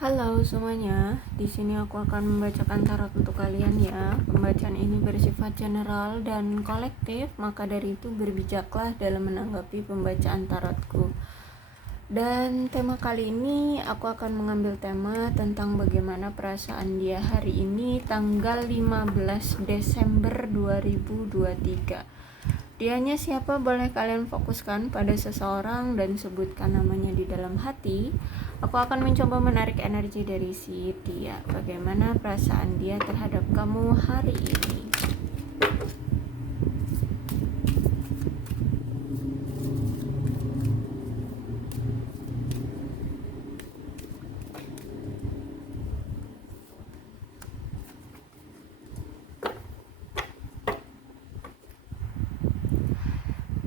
Halo semuanya, di sini aku akan membacakan tarot untuk kalian ya. Pembacaan ini bersifat general dan kolektif, maka dari itu berbijaklah dalam menanggapi pembacaan tarotku. Dan tema kali ini aku akan mengambil tema tentang bagaimana perasaan dia hari ini tanggal 15 Desember 2023. Dianya siapa, boleh kalian fokuskan pada seseorang dan sebutkan namanya di dalam hati. Aku akan mencoba menarik energi dari si dia. Bagaimana perasaan dia terhadap kamu hari ini?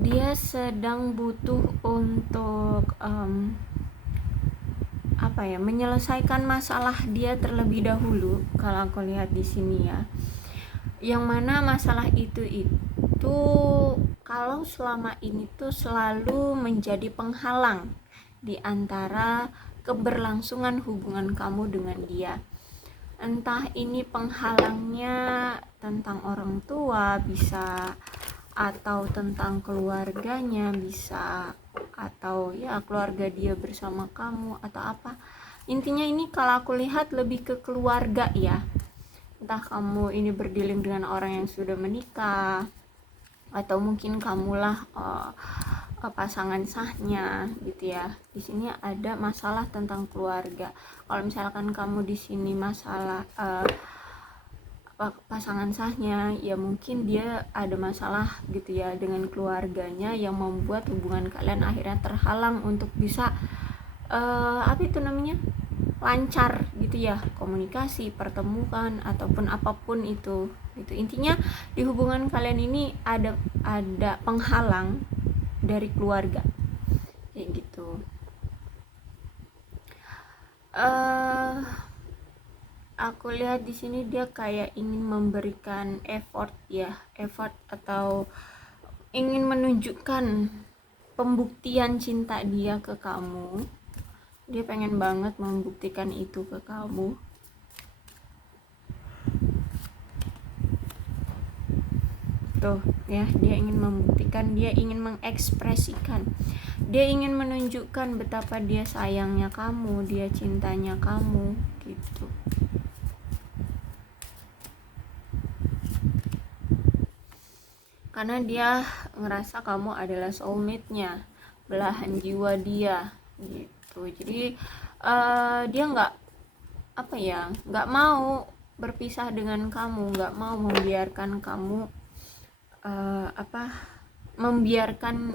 Dia sedang butuh untuk menyelesaikan masalah dia terlebih dahulu. Kalau aku lihat di sini ya, yang mana masalah itu kalau selama ini tuh selalu menjadi penghalang di antara keberlangsungan hubungan kamu dengan dia. Entah ini penghalangnya tentang orang tua bisa, atau tentang keluarganya bisa, atau ya keluarga dia bersama kamu atau apa. Intinya ini kalau aku lihat lebih ke keluarga ya. Entah kamu ini berdealing dengan orang yang sudah menikah, atau mungkin kamulah pasangan sahnya gitu ya. Di sini ada masalah tentang keluarga. Kalau misalkan kamu di sini masalah pasangan sahnya, ya mungkin dia ada masalah gitu ya dengan keluarganya yang membuat hubungan kalian akhirnya terhalang untuk bisa lancar gitu ya, komunikasi, pertemuan ataupun apapun itu gitu. Intinya di hubungan kalian ini ada penghalang dari keluarga kayak gitu. Aku lihat di sini dia kayak ingin memberikan effort atau ingin menunjukkan pembuktian cinta dia ke kamu. Dia pengen banget membuktikan itu ke kamu. Tuh ya, dia ingin membuktikan, dia ingin mengekspresikan, dia ingin menunjukkan betapa dia sayangnya kamu, dia cintanya kamu gitu. Karena dia ngerasa kamu adalah soulmate-nya, belahan jiwa dia gitu. Jadi dia nggak mau berpisah dengan kamu, nggak mau membiarkan kamu membiarkan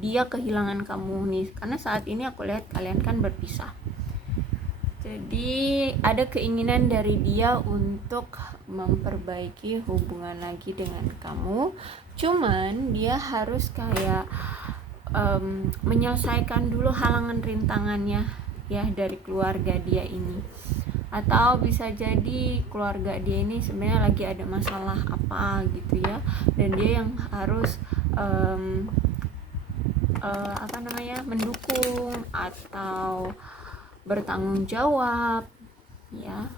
dia kehilangan kamu nih. Karena saat ini aku lihat kalian kan berpisah. Jadi ada keinginan dari dia untuk memperbaiki hubungan lagi dengan kamu. Cuman dia harus kayak menyelesaikan dulu halangan rintangannya ya dari keluarga dia ini. Atau bisa jadi keluarga dia ini sebenarnya lagi ada masalah apa gitu ya, dan dia yang harus mendukung atau bertanggung jawab ya.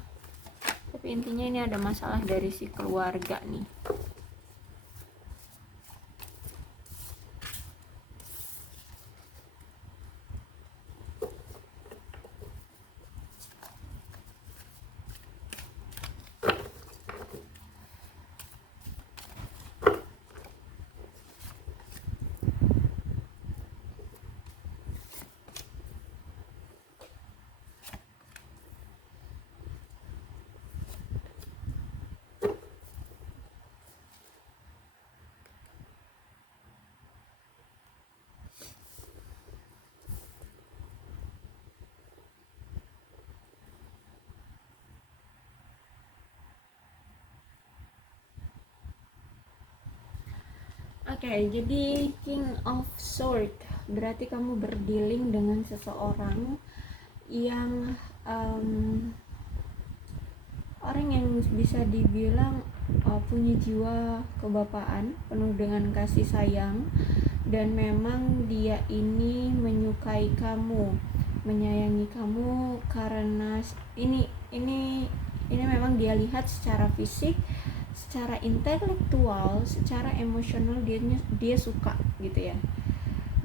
Tapi intinya ini ada masalah dari si keluarga nih. Oke, jadi King of Sword berarti kamu berdealing dengan seseorang yang orang yang bisa dibilang punya jiwa kebapaan, penuh dengan kasih sayang, dan memang dia ini menyukai kamu. menyayangi kamu karena ini memang dia lihat secara fisik, secara intelektual, secara emosional dia suka gitu ya.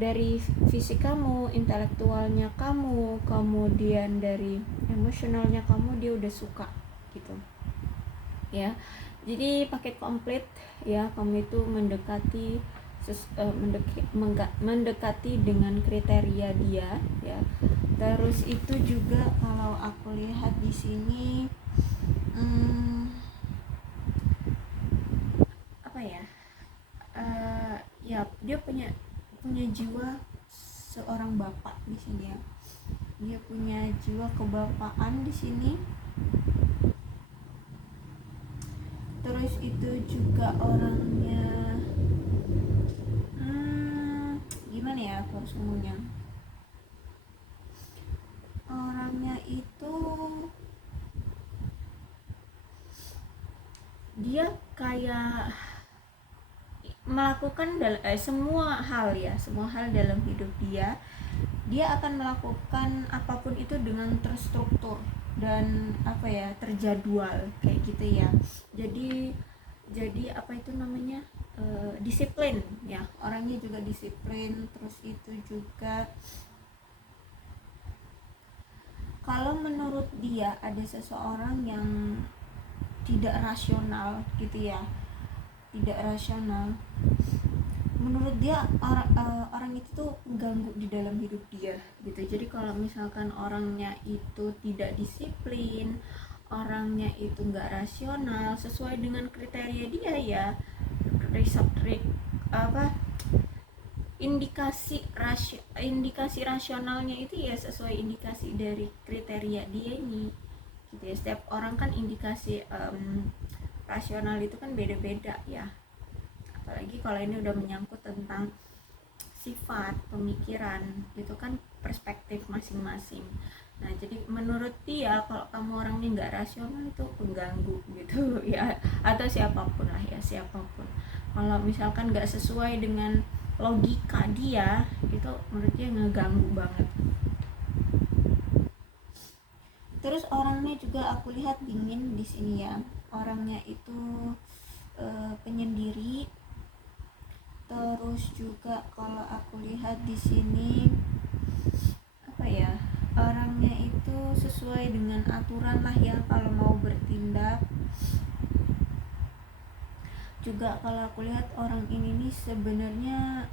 Dari fisik kamu, intelektualnya kamu, kemudian dari emosionalnya kamu, dia udah suka gitu ya. Jadi paket komplit ya, kamu itu mendekati dengan kriteria dia ya. Terus itu juga kalau aku lihat di sini apa ya, ya dia punya jiwa seorang bapak di sini ya. Dia punya jiwa kebapaan di sini. Terus itu juga orangnya gimana ya aku harus ngomongnya, orangnya itu dia kayak melakukan semua hal dalam hidup dia akan melakukan apapun itu dengan terstruktur dan terjadwal kayak gitu ya. Jadi apa itu namanya, disiplin ya, orangnya juga disiplin. Terus itu juga kalau menurut dia ada seseorang yang tidak rasional gitu ya, menurut dia orang itu tuh mengganggu di dalam hidup dia gitu. Jadi kalau misalkan orangnya itu tidak disiplin, orangnya itu nggak rasional sesuai dengan kriteria dia ya, indikasi rasionalnya itu ya sesuai indikasi dari kriteria dia ini gitu ya. Setiap orang kan indikasi rasional itu kan beda-beda ya, apalagi kalau ini udah menyangkut tentang sifat, pemikiran, itu kan perspektif masing-masing. Nah jadi menurut dia kalau kamu orangnya nggak rasional itu pengganggu gitu ya, atau siapapun lah ya, siapapun kalau misalkan nggak sesuai dengan logika dia itu menurut dia ngeganggu banget. Terus orangnya juga aku lihat dingin di sini ya, orangnya itu penyendiri. Terus juga kalau aku lihat di sini orangnya itu sesuai dengan aturan lah ya kalau mau bertindak. Juga kalau aku lihat orang ini nih sebenarnya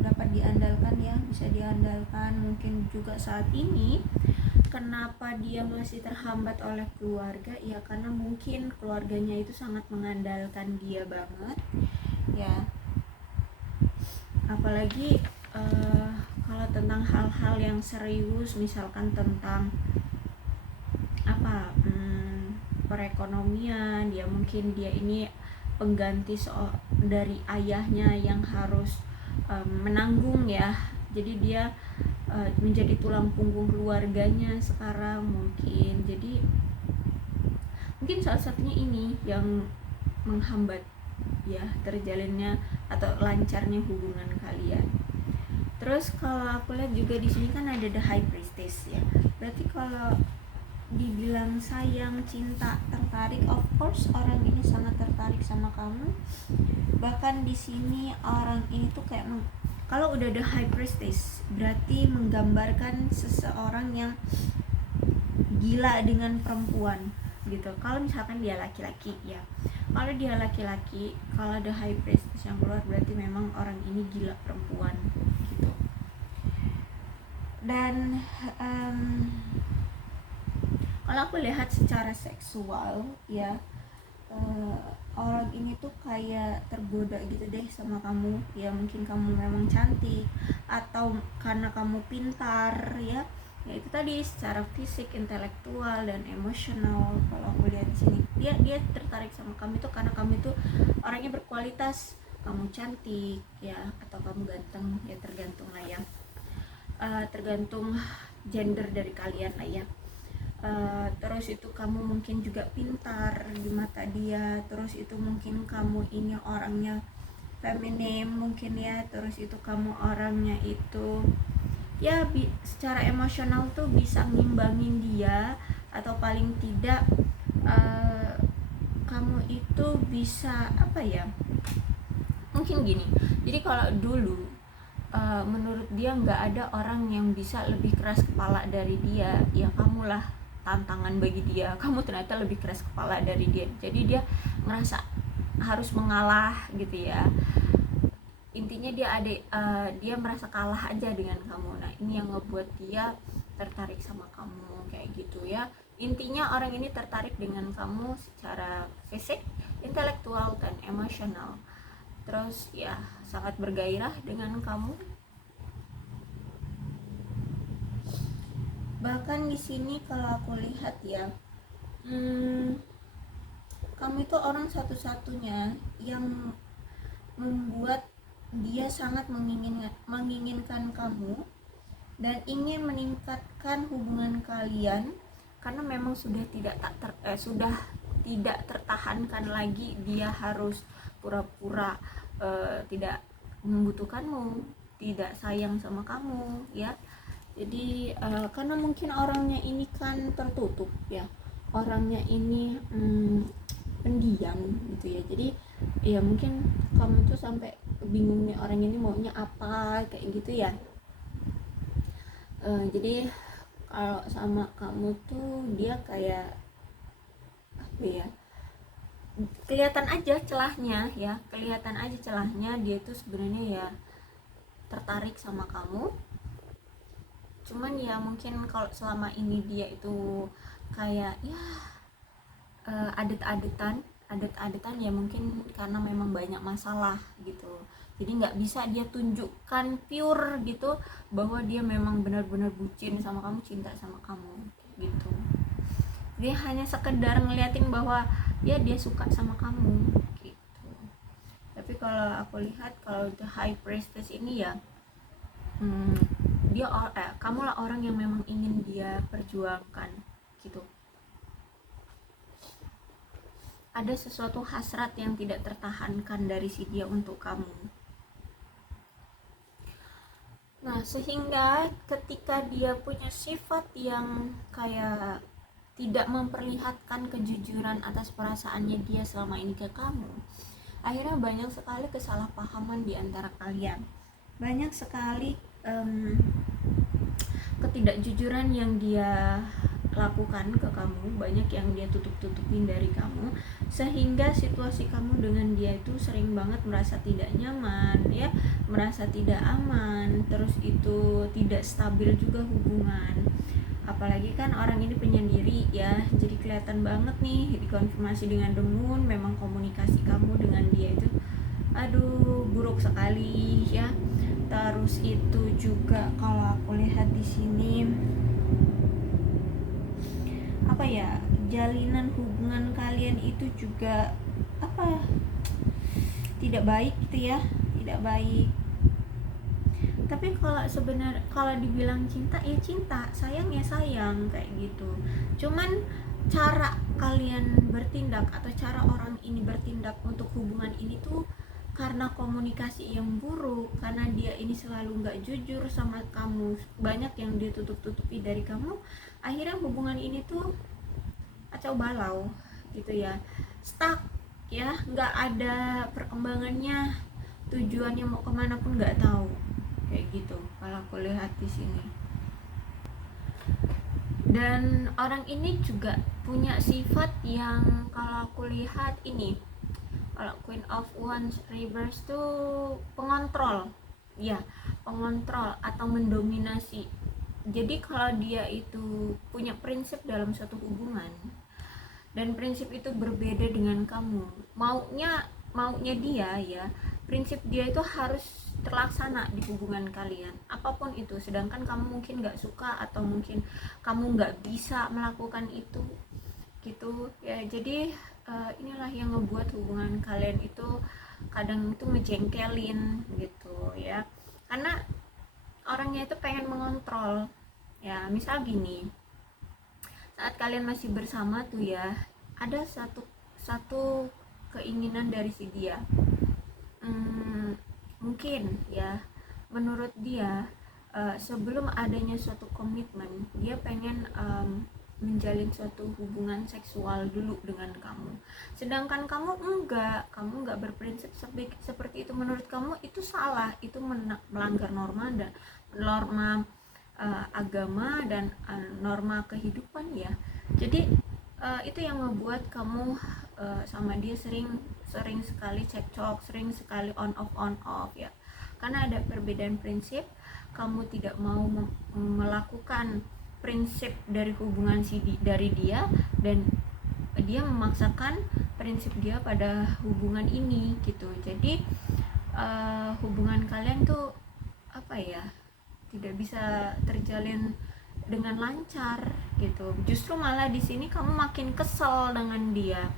dapat diandalkan ya, bisa diandalkan. Mungkin juga saat ini kenapa dia masih terhambat oleh keluarga ya, karena mungkin keluarganya itu sangat mengandalkan dia banget ya. Apalagi kalau tentang hal-hal yang serius, misalkan tentang perekonomian, mungkin dia ini pengganti dari ayahnya yang harus menanggung ya. Jadi dia menjadi tulang punggung keluarganya sekarang mungkin. Jadi mungkin salah satunya ini yang menghambat ya terjalinnya atau lancarnya hubungan kalian. Terus kalau aku lihat juga di sini kan ada the high priestess ya. Berarti kalau dibilang sayang, cinta, tertarik, of course orang ini sangat tertarik sama kamu. Bahkan di sini orang ini tuh kayak kalau udah the high priestess berarti menggambarkan seseorang yang gila dengan perempuan gitu. Kalau misalkan dia laki-laki ya, kalau dia laki-laki, kalau ada high priestess yang keluar berarti memang orang ini gila perempuan gitu. Dan kalau aku lihat secara seksual ya, orang ini tuh kayak tergoda gitu deh sama kamu ya. Mungkin kamu memang cantik atau karena kamu pintar ya, ya itu tadi secara fisik, intelektual, dan emosional. Kalau aku lihat di sini dia tertarik sama kamu itu karena kamu itu orangnya berkualitas, kamu cantik ya atau kamu ganteng ya, tergantung lah ya, tergantung gender dari kalian lah ya. Terus itu kamu mungkin juga pintar di mata dia. Terus itu mungkin kamu ini orangnya feminim mungkin ya. Terus itu kamu orangnya itu ya secara emosional tuh bisa ngimbangin dia, atau paling tidak kamu itu bisa apa ya, mungkin gini. Jadi kalau dulu menurut dia nggak ada orang yang bisa lebih keras kepala dari dia, ya kamulah tantangan bagi dia. Kamu ternyata lebih keras kepala dari dia, jadi dia ngerasa harus mengalah gitu ya. Intinya dia merasa kalah aja dengan kamu. Nah ini yang ngebuat dia tertarik sama kamu kayak gitu ya. Intinya orang ini tertarik dengan kamu secara fisik, intelektual, dan emosional. Terus ya sangat bergairah dengan kamu. Bahkan di sini kalau aku lihat ya, kamu itu orang satu-satunya yang membuat dia sangat menginginkan kamu dan ingin meningkatkan hubungan kalian, karena memang sudah tidak tertahankan lagi. Dia harus pura-pura tidak membutuhkanmu, tidak sayang sama kamu ya. Jadi karena mungkin orangnya ini kan tertutup ya, orangnya ini pendiam gitu ya. Jadi ya mungkin kamu tuh sampai bingung nih, orang ini maunya apa kayak gitu ya. Jadi kalau sama kamu tuh dia kayak apa ya, kelihatan aja celahnya ya, kelihatan aja celahnya. Dia tuh sebenarnya ya tertarik sama kamu, cuman ya mungkin kalau selama ini dia itu kayak ya adet-adetan ya, mungkin karena memang banyak masalah gitu. Jadi nggak bisa dia tunjukkan pure gitu bahwa dia memang benar-benar bucin sama kamu, cinta sama kamu gitu. Dia hanya sekedar ngeliatin bahwa ya dia suka sama kamu gitu. Tapi kalau aku lihat, kalau the high priestess ini ya kamulah orang yang memang ingin dia perjuangkan gitu. Ada sesuatu hasrat yang tidak tertahankan dari si dia untuk kamu. Nah sehingga ketika dia punya sifat yang kayak tidak memperlihatkan kejujuran atas perasaannya dia selama ini ke kamu, akhirnya banyak sekali kesalahpahaman di antara kalian. Banyak sekali ketidakjujuran yang dia lakukan ke kamu, banyak yang dia tutup-tutupin dari kamu, sehingga situasi kamu dengan dia itu sering banget merasa tidak nyaman ya, merasa tidak aman. Terus itu tidak stabil juga hubungan, apalagi kan orang ini penyendiri ya. Jadi kelihatan banget nih dikonfirmasi dengan The Moon, memang komunikasi kamu dengan dia itu aduh buruk sekali ya. Terus itu juga kalau aku lihat di sini apa ya, jalinan hubungan kalian itu juga apa, tidak baik gitu ya, tidak baik. Tapi kalau dibilang cinta ya cinta, sayang ya sayang kayak gitu. Cuman cara kalian bertindak atau cara orang ini bertindak untuk hubungan ini tuh karena komunikasi yang buruk, karena dia ini selalu nggak jujur sama kamu, banyak yang dia tutup-tutupi dari kamu. Akhirnya hubungan ini tuh kacau balau gitu ya, stuck ya, nggak ada perkembangannya, tujuannya mau kemana pun nggak tahu kayak gitu kalau aku lihat di sini. Dan orang ini juga punya sifat yang kalau aku lihat ini, kalau Queen of Wands reverse tuh pengontrol ya, pengontrol atau mendominasi. Jadi kalau dia itu punya prinsip dalam suatu hubungan dan prinsip itu berbeda dengan kamu, maunya dia ya, prinsip dia itu harus terlaksana di hubungan kalian apapun itu, sedangkan kamu mungkin nggak suka atau mungkin kamu nggak bisa melakukan itu gitu ya. Jadi inilah yang ngebuat hubungan kalian itu kadang itu ngejengkelin gitu ya, karena orangnya itu pengen mengontrol ya. Misal gini, saat kalian masih bersama tuh ya, ada satu keinginan dari si dia, mungkin ya menurut dia sebelum adanya suatu komitmen, dia pengen menjalin suatu hubungan seksual dulu dengan kamu. Sedangkan kamu enggak berprinsip seperti itu. Menurut kamu itu salah, itu melanggar norma dan norma agama dan norma kehidupan ya. Jadi itu yang membuat kamu sama dia sering sekali cekcok, sering sekali on off ya. Karena ada perbedaan prinsip, kamu tidak mau melakukan prinsip dari hubungan dari dia, dan dia memaksakan prinsip dia pada hubungan ini gitu. Jadi hubungan kalian tuh apa ya, tidak bisa terjalin dengan lancar gitu. Justru malah di sini kamu makin kesel dengan dia.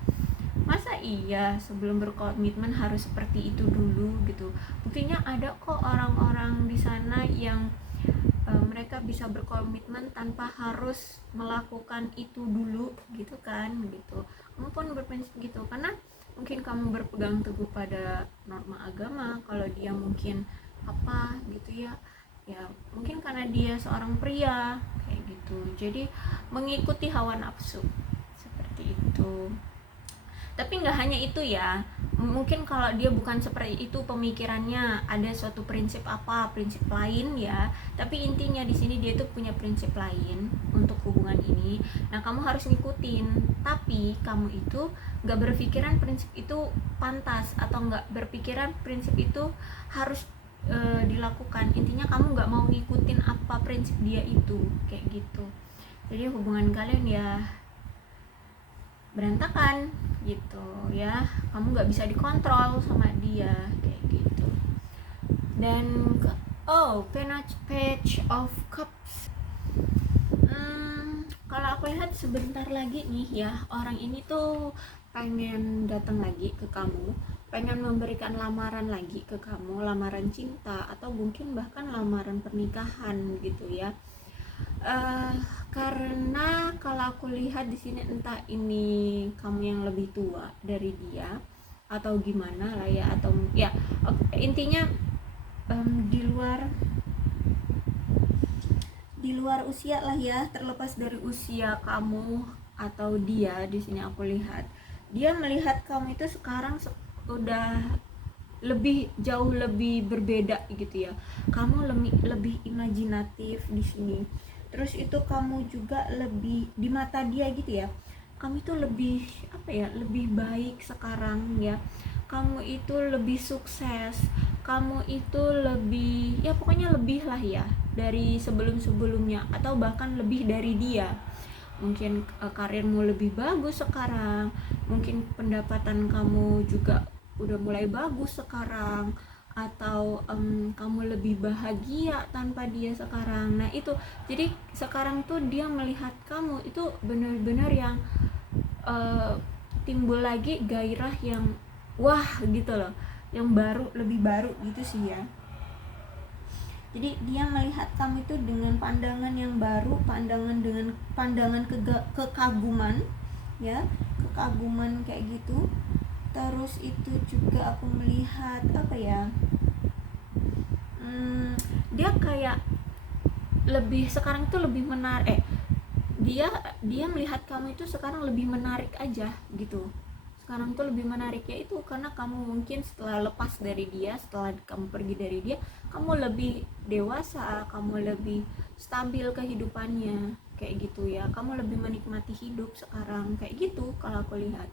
Masa iya sebelum berkomitmen harus seperti itu dulu gitu? Buktinya ada kok orang-orang di sana yang mereka bisa berkomitmen tanpa harus melakukan itu dulu gitu kan gitu. Kamu pun berprinsip gitu karena mungkin kamu berpegang teguh pada norma agama, kalau dia mungkin apa gitu ya mungkin karena dia seorang pria kayak gitu, jadi mengikuti hawa nafsu seperti itu. Tapi nggak hanya itu ya, mungkin kalau dia bukan seperti itu pemikirannya, ada suatu prinsip lain ya, tapi intinya di sini dia tuh punya prinsip lain untuk hubungan ini. Nah kamu harus ngikutin, tapi kamu itu nggak berpikiran prinsip itu pantas atau nggak berpikiran prinsip itu harus dilakukan. Intinya kamu nggak mau ngikutin apa prinsip dia itu kayak gitu. Jadi hubungan kalian ya berantakan gitu ya, kamu nggak bisa dikontrol sama dia kayak gitu. Dan Page of Cups, kalau aku lihat sebentar lagi nih ya, orang ini tuh pengen datang lagi ke kamu, pengen memberikan lamaran lagi ke kamu, lamaran cinta atau mungkin bahkan lamaran pernikahan gitu ya. Karena kalau aku lihat di sini entah ini kamu yang lebih tua dari dia atau gimana lah ya, atau ya intinya di luar usia lah ya, terlepas dari usia kamu atau dia. Di sini aku lihat dia melihat kamu itu sekarang udah jauh lebih berbeda gitu ya. Kamu lebih imajinatif di sini. Terus itu kamu juga lebih di mata dia gitu ya. Kamu itu lebih lebih baik sekarang ya. Kamu itu lebih sukses. Kamu itu lebih pokoknya lebih lah ya dari sebelum-sebelumnya, atau bahkan lebih dari dia. Mungkin karirmu lebih bagus sekarang, mungkin pendapatan kamu juga udah mulai bagus sekarang, atau kamu lebih bahagia tanpa dia sekarang. Nah itu, jadi sekarang tuh dia melihat kamu itu benar-benar yang timbul lagi gairah yang wah gitu loh, yang lebih baru gitu sih ya. Jadi dia melihat kamu itu dengan pandangan yang baru, dengan pandangan kekaguman ya, kekaguman kayak gitu. Terus itu juga aku melihat dia kayak lebih sekarang itu lebih menarik, dia melihat kamu itu sekarang lebih menarik aja gitu. Sekarang tuh lebih menarik, yaitu karena kamu mungkin setelah lepas dari dia, setelah kamu pergi dari dia, kamu lebih dewasa, kamu lebih stabil kehidupannya kayak gitu ya. Kamu lebih menikmati hidup sekarang kayak gitu kalau aku lihat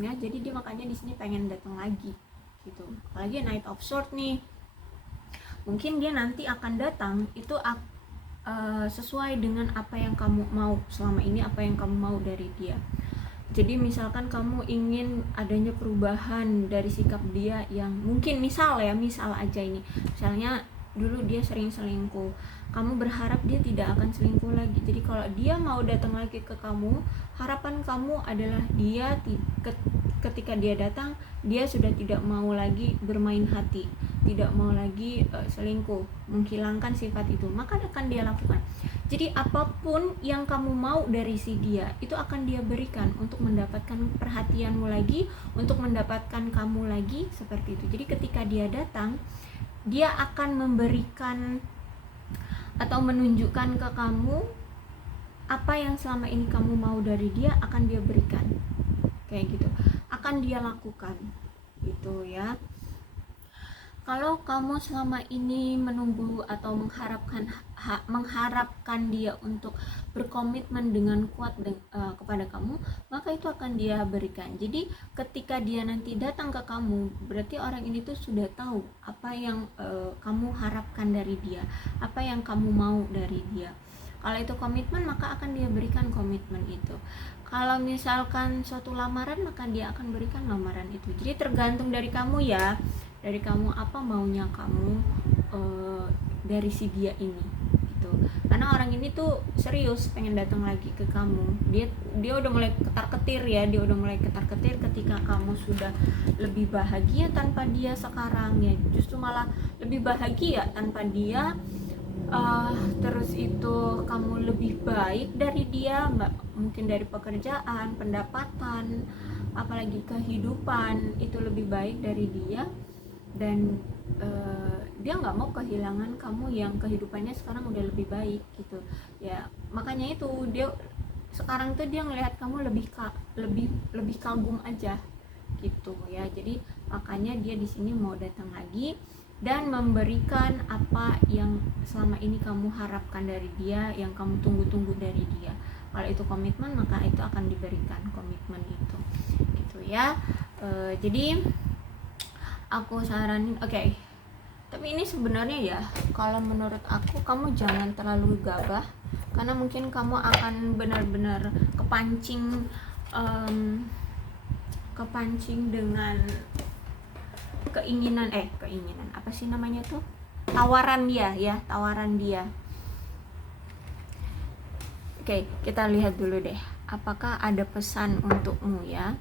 ya. Jadi dia makanya di sini pengen datang lagi gitu. Apalagi Knight of Swords nih, mungkin dia nanti akan datang itu sesuai dengan apa yang kamu mau selama ini, apa yang kamu mau dari dia. Jadi misalkan kamu ingin adanya perubahan dari sikap dia yang mungkin misal aja ini, misalnya dulu dia sering selingkuh, kamu berharap dia tidak akan selingkuh lagi. Jadi kalau dia mau datang lagi ke kamu, harapan kamu adalah dia ketika dia datang, dia sudah tidak mau lagi bermain hati, tidak mau lagi selingkuh, menghilangkan sifat itu, maka akan dia lakukan. Jadi apapun yang kamu mau dari si dia, itu akan dia berikan untuk mendapatkan perhatianmu lagi, untuk mendapatkan kamu lagi, seperti itu. Jadi ketika dia datang, dia akan memberikan atau menunjukkan ke kamu apa yang selama ini kamu mau dari dia akan dia berikan, kayak gitu, akan dia lakukan gitu ya. Kalau kamu selama ini menunggu atau mengharapkan dia untuk berkomitmen dengan kuat kepada kamu, maka itu akan dia berikan. Jadi ketika dia nanti datang ke kamu, berarti orang ini tuh sudah tahu apa yang kamu harapkan dari dia, apa yang kamu mau dari dia. Kalau itu komitmen, maka akan dia berikan komitmen itu. Kalau misalkan suatu lamaran, maka dia akan berikan lamaran itu. Jadi tergantung dari kamu ya, dari kamu apa maunya kamu dari si dia ini gitu. Karena orang ini tuh serius pengen datang lagi ke kamu. Dia udah mulai ketar-ketir ya, dia udah mulai ketar-ketir ketika kamu sudah lebih bahagia tanpa dia sekarang ya. Justru malah lebih bahagia tanpa dia. Terus itu kamu lebih baik dari dia, mungkin dari pekerjaan, pendapatan, apalagi kehidupan itu lebih baik dari dia. Dan dia nggak mau kehilangan kamu yang kehidupannya sekarang udah lebih baik gitu ya. Makanya itu dia sekarang tuh dia ngelihat kamu lebih kagum aja gitu ya. Jadi makanya dia di sini mau datang lagi dan memberikan apa yang selama ini kamu harapkan dari dia, yang kamu tunggu-tunggu dari dia. Kalau itu komitmen, maka itu akan diberikan komitmen itu gitu ya. Jadi aku saranin, oke. Tapi ini sebenarnya ya, kalau menurut aku kamu jangan terlalu gagah, karena mungkin kamu akan benar-benar kepancing dengan keinginan apa sih namanya tuh, tawaran dia ya, tawaran dia. Oke, kita lihat dulu deh, apakah ada pesan untukmu ya.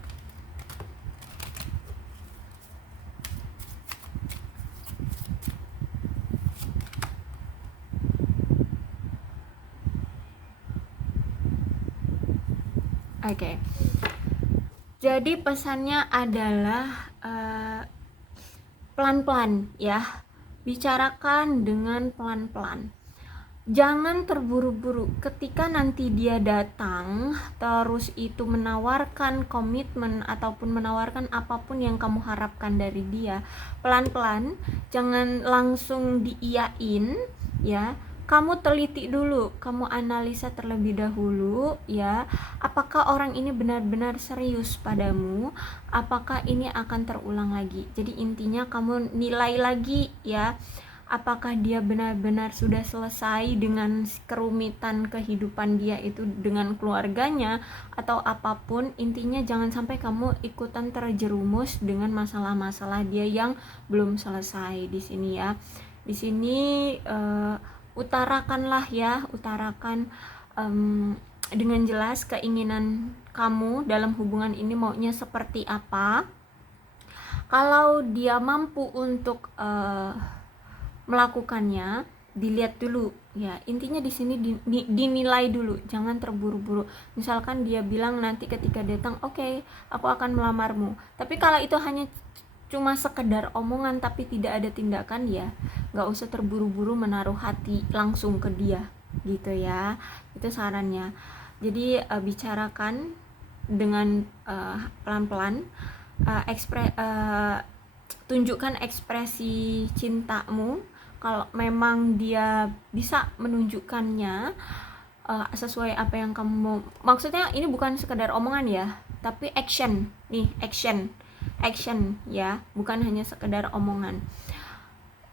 Oke. Jadi pesannya adalah pelan-pelan ya. Bicarakan dengan pelan-pelan. Jangan terburu-buru. Ketika nanti dia datang terus itu menawarkan komitmen ataupun menawarkan apapun yang kamu harapkan dari dia, pelan-pelan, jangan langsung diiyain ya. Kamu teliti dulu, kamu analisa terlebih dahulu ya, apakah orang ini benar-benar serius padamu, apakah ini akan terulang lagi. Jadi intinya kamu nilai lagi ya, apakah dia benar-benar sudah selesai dengan kerumitan kehidupan dia itu dengan keluarganya atau apapun. Intinya jangan sampai kamu ikutan terjerumus dengan masalah-masalah dia yang belum selesai di sini ya. Di sini utarakan dengan jelas keinginan kamu dalam hubungan ini maunya seperti apa. Kalau dia mampu untuk melakukannya, dilihat dulu ya. Intinya di sini dinilai dulu, jangan terburu-buru. Misalkan dia bilang nanti ketika datang, oke, aku akan melamarmu. Tapi kalau itu hanya cuma sekedar omongan tapi tidak ada tindakan, ya nggak usah terburu-buru menaruh hati langsung ke dia gitu ya. Itu sarannya. Jadi bicarakan dengan pelan-pelan, tunjukkan ekspresi cintamu. Kalau memang dia bisa menunjukkannya sesuai apa yang kamu mau. Maksudnya ini bukan sekedar omongan ya, tapi action nih, action ya, bukan hanya sekedar omongan.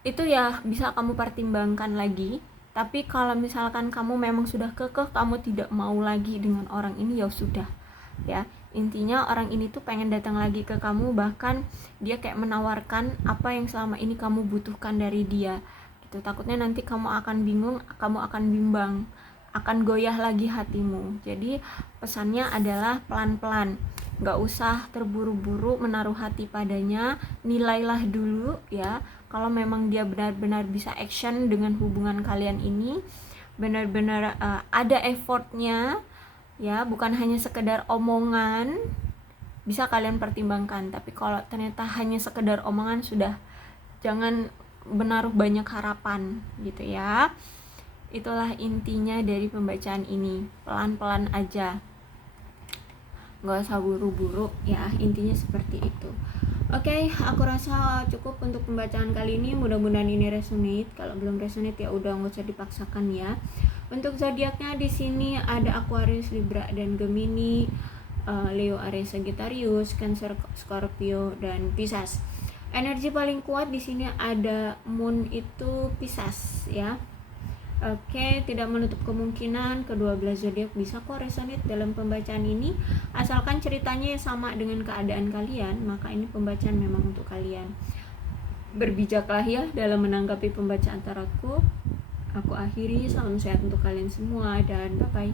Itu ya bisa kamu pertimbangkan lagi. Tapi kalau misalkan kamu memang sudah kekeh, kamu tidak mau lagi dengan orang ini, ya sudah ya. Intinya orang ini tuh pengen datang lagi ke kamu, bahkan dia kayak menawarkan apa yang selama ini kamu butuhkan dari dia gitu. Takutnya nanti kamu akan bingung, kamu akan bimbang, akan goyah lagi hatimu. Jadi pesannya adalah pelan-pelan, gak usah terburu-buru menaruh hati padanya. Nilailah dulu ya, kalau memang dia benar-benar bisa action dengan hubungan kalian ini, benar-benar ada effortnya ya, bukan hanya sekedar omongan, bisa kalian pertimbangkan. Tapi kalau ternyata hanya sekedar omongan, sudah jangan menaruh banyak harapan gitu ya. Itulah intinya dari pembacaan ini, pelan-pelan aja, nggak usah buru-buru ya, intinya seperti itu. Oke, aku rasa cukup untuk pembacaan kali ini. Mudah-mudahan ini resonate. Kalau belum resonate ya udah nggak usah dipaksakan ya. Untuk zodiaknya di sini ada Aquarius, Libra, dan Gemini, Leo, Aries, Sagittarius, Cancer, Scorpio, dan Pisces. Energi paling kuat di sini ada Moon itu Pisces ya. Oke, tidak menutup kemungkinan kedua belas zodiak bisa kok resonate dalam pembacaan ini, asalkan ceritanya sama dengan keadaan kalian, maka ini pembacaan memang untuk kalian. Berbijaklah ya dalam menanggapi pembacaan tarotku. Aku akhiri, salam sehat untuk kalian semua dan bye bye.